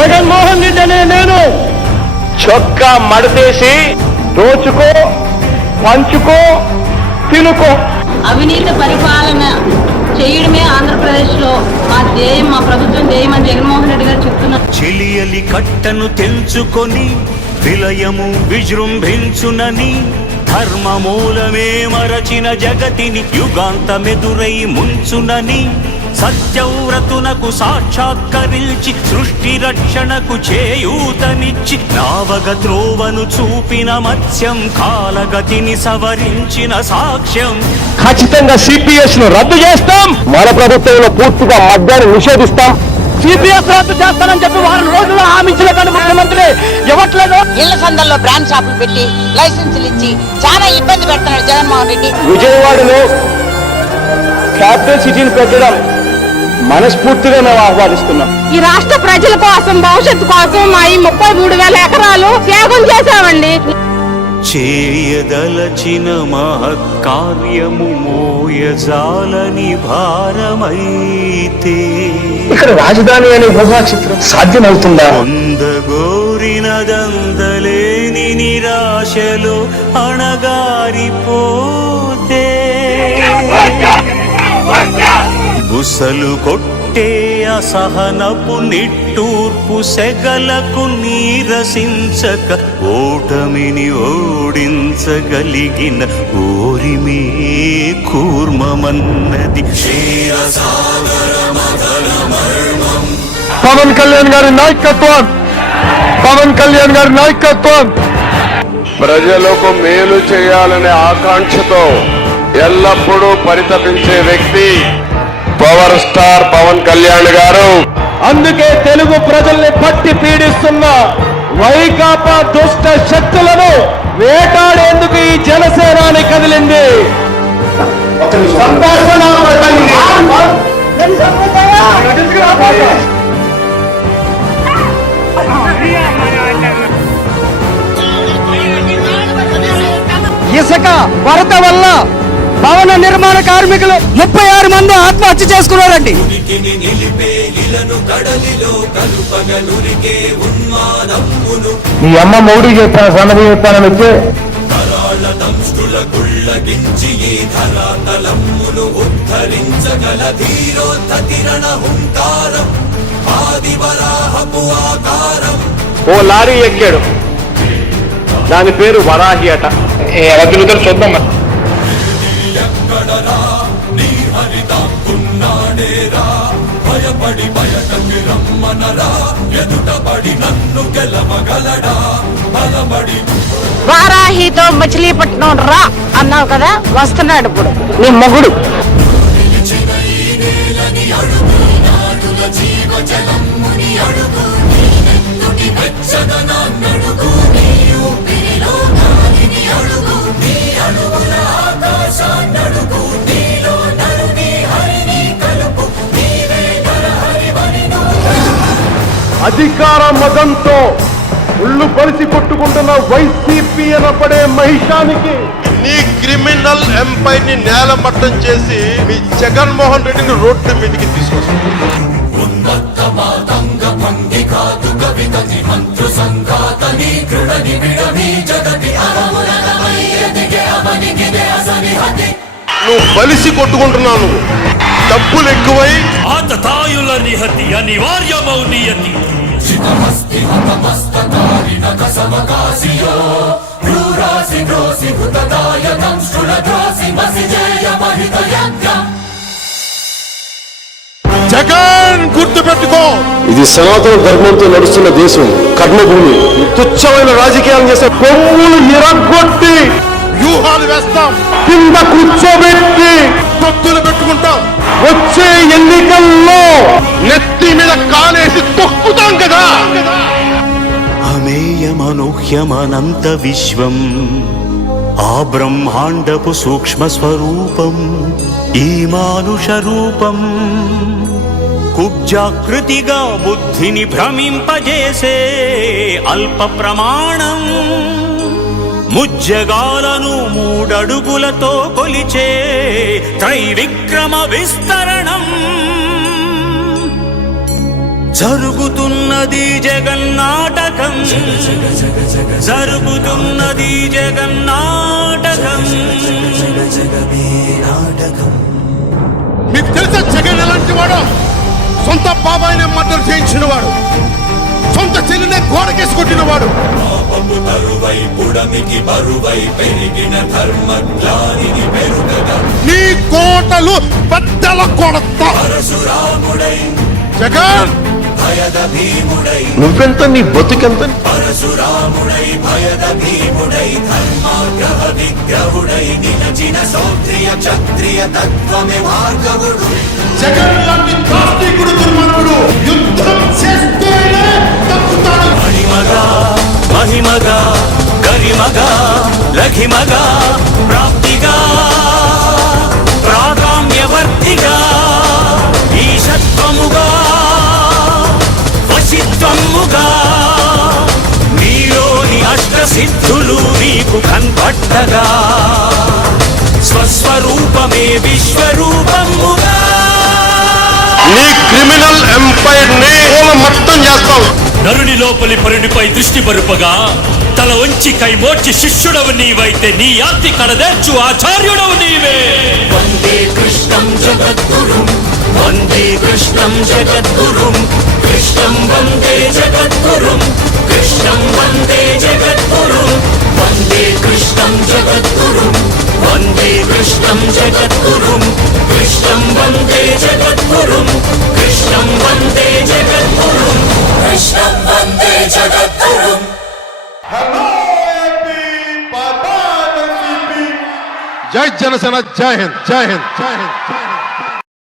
జగన్మోహన్ రెడ్డి అనే నేను చొక్కా మడతేసి దోచుకో, పంచుకో, తినుకో. అవినీతి పరిపాలన చేయడమే ఆంధ్రప్రదేశ్ లో మా ధ్యేయం, మా ప్రభుత్వం ధ్యేయం అని జగన్మోహన్ రెడ్డి గారు చెప్తున్నారు. చెలియలి కట్టను తెంచుకొని విలయము విజృంభించునని ధర్మమూలమే మరచిన జగతిని యుగాంతమెదురై ముంచునని సత్యవ్రతునకు సాక్షాత్కరించి సృష్టి రక్షణకు చేయూతనిచ్చి నావగ త్రోవను చూపిన మత్స్యం కాలగతిని సవరించిన సాక్ష్యం. ఖచ్చితంగా సిపిఎస్ ను రద్దు చేస్తాం. మన ప్రభుత్వంలో పూర్తిగా మద్యాన్ని నిషేధిస్తాం. సిపిఎస్ రద్దు చేస్తానని చెప్పి వారం రోజుల్లో హామీ ఇచ్చిన కానీ ముఖ్యమంత్రి ఇవ్వట్లేదు. ఇళ్ల సందర్లో బ్రాండ్ షాపులు పెట్టి లైసెన్సులు ఇచ్చి చాలా ఇబ్బంది పెడుతున్నాడు జగన్మోహన్ రెడ్డి. విజయవాడలో క్యాపిటల్ సిటీని పెట్టడం మనస్ఫూర్తిగా మేము ఆహ్వానిస్తున్నాం. ఈ రాష్ట్ర ప్రజల కోసం, భవిష్యత్తు కోసం మా ఈ 33,000 ఎకరాలు త్యాగం చేశామండి. చేయదలచిన మహత్కార్యము మోయజాలని భారమైతే ఇక్కడ రాజధాని అనే ఊహా చిత్రం సాధ్యమవుతుందా? పొందగోరినదందలేని నిరాశలో అణగారిపోతే బుసలు కొట్టే అసహనపు నిట్టూర్పు సెగలకు నీరసించక ఓటమిని ఓడించగలిగిన ఓరిమే కూర్మమన్నది. పవన్ కళ్యాణ్ గారి నాయకత్వం, పవన్ కళ్యాణ్ గారి నాయకత్వం ప్రజలకు మేలు చేయాలనే ఆకాంక్షతో ఎల్లప్పుడూ పరితపించే వ్యక్తి పవర్ స్టార్ పవన్ కళ్యాణ్ గారు. అందుకే తెలుగు ప్రజల్ని పట్టి పీడిస్తున్న వైకాపా దుష్ట శక్తులను వేటాడేందుకు ఈ జనసేనాని కదిలింది. ఇసుక కొరత వల్ల భవన నిర్మాణ కార్మికులు 36 మంది ఆత్మహత్య చేసుకున్నారండి. మీ అమ్మ మౌడి చెప్తాను, సన్నది చెప్తానని వచ్చే ఓ లారీ ఎక్కాడు, దాని పేరు వరాహి అట. చూద్దాం. వారాహితో మచిలీపట్నం రా అన్నావు కదా, వస్తున్నాడు ఇప్పుడు నీ మొగుడు. అధికార మదంతో ఉళ్ళు కలిసి కొట్టుకుంటున్న వైసీపీ అనపడే మహిషానికి నీ క్రిమినల్ ఎంపైర్ ని నేలమట్టం చేసి మీ జగన్మోహన్ రెడ్డిని రోడ్డు మీదకి తీసుకొస్తుంది. నువ్వు బలిసి కొట్టుకుంటున్నావు, డబ్బులు ఎక్కువై ఆతతాయుల నిహతి అనివార్యమౌ నియతి. జగన్ గుర్తు పెట్టుకో, ఇది సనాతన ధర్మంతో నడుస్తున్న దేశం, కర్మభూమి. తుచ్చమైన రాజకీయాలు చేసే కొమ్ములు ఇరగొట్టి వ్యూహాలు వేస్తాం, కింద కూర్చోబెట్టి తొత్తులు పెట్టుకుంటాం. వచ్చే ఎన్నికల్లో నెత్తి మీద కాలేసి తొక్కుతాం కదా. అమేయమనూహ్యమనంత విశ్వం ఆ బ్రహ్మాండపు సూక్ష్మ స్వరూపం ఈ మానుష రూపం కుబ్జాకృతిగా బుద్ధిని భ్రమింపజేసే అల్ప ప్రమాణం ముజ్జగాలను 3 అడుగులతో కొలిచే త్రైవిక్రమ విస్తరణం జరుగుతున్నది జగన్నాటకం జరుగుతున్నది జగన్నాటకం మీకు తెలుసా జగన్ ఎలాంటి వాడు? సొంత బాబాయిని మద్దతు చేయించిన వాడు, సొంత చెల్లినే గోడకేసి కొట్టిన వాడు. నీ కోటలు బద్దల కొడత జగన్. నువ్వెంత, నీ బతుకెంత? జగన్ లాంటి నాస్తికుడు, దుర్మార్గుడు యుద్ధం చేస్తేనే తప్పుతాడు. మహిమగా మహిమగా గరిమగా లఘిమగా ప్రాప్తిగా ప్రాగామ్యవర్తిగా ఈశత్వముగా వశిత్వముగా నీలోని అష్టసిద్ధులు నీకు కన్పట్టగా స్వస్వరూపమే విశ్వరూపముగా నీ క్రిమినల్ ఎంపైర్ ని మొత్తం చేస్తావు. నరుని లోపలి పరునిపై దృష్టి పరుపగా తల వంచి కైమోర్చి శిష్యుడవు నీవైతే నీ యాతి కడదేర్చు ఆచార్యుడవు నీవే. వందే కృష్ణం జగద్గురుం వందే కృష్ణం జగద్గురుం కృష్ణం వందే జగద్గురుం కృష్ణం వందే జగద్గురుం వందే కృష్ణం జగద్గురుం వందే కృష్ణం జగద్గురుం కృష్ణం వందే జగద్గురుం కృష్ణం వందే జగద్గురుం కృష్ణం వందే జగద్గురుం. జై జనసేన, జై హింద్, జై హింద్, జై హింద్.